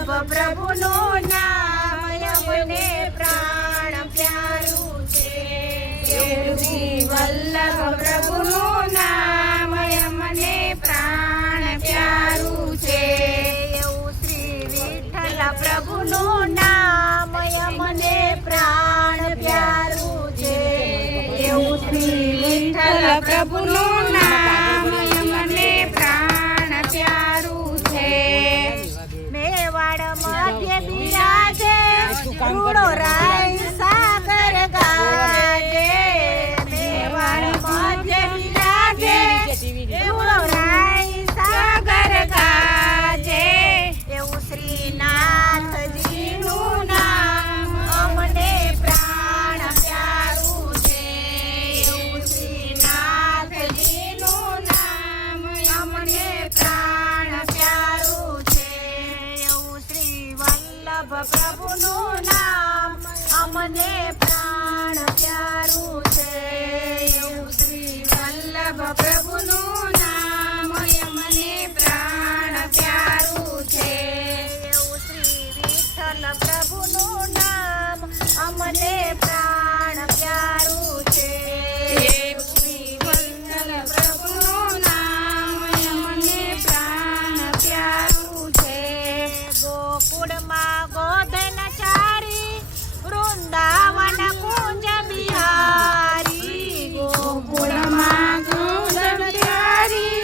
વલ્લભ પ્રભુનું નામ અમને પ્રાણ પ્યારું છે. એવું શ્રી વલ્લભ પ્રભુનું નામ અમને પ્રાણ પ્યારું છે. એવું શ્રી વિઠ્ઠલ પ્રભુનું નામ અમને પ્રાણ પ્યારું છે. એવું શ્રી વિઠ્ઠલ પ્રભુનું નામ અમને પ્રાણ પ્યારું છે. મેવાડ મધ્ય બિરાજે રૂડો રાય સાગર ગાજે. મેવાડ મધ્ય બિરાજે રૂડો રાય સાગર ગાજે. એવું શ્રીનાથજીનું નામ અમને પ્રાણ પ્યારું છે. એવું શ્રીનાથજીનું નામ અમને પ્રાણ પ્યારું છે. એવું શ્રી વલ્લભ પ્રભુનું નામ અમને પ્રાણ પ્યારું છે. એવું શ્રી વલ્લભ પ્રભુનું નામ અમને પ્રાણ પ્યારું છે. એવું શ્રી વિઠ્ઠલ પ્રભુનું નામ અમને પ્રાણ પ્યારું છે. એવું શ્રી વિઠ્ઠલ પ્રભુનું નામ અમને પ્રાણ પ્યારું છે. ગોકુળમાં ગોધન ચારી વૃંદાવન કુંજ બિહારી. ગોકુળમાં ગોધન ચારી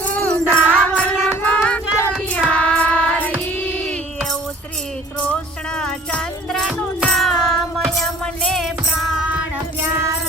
વૃંદાવન કુંજ બિહારી. એવું શ્રી કૃષ્ણ ચંદ્રનું નામ અમને પ્રાણ પ્યારું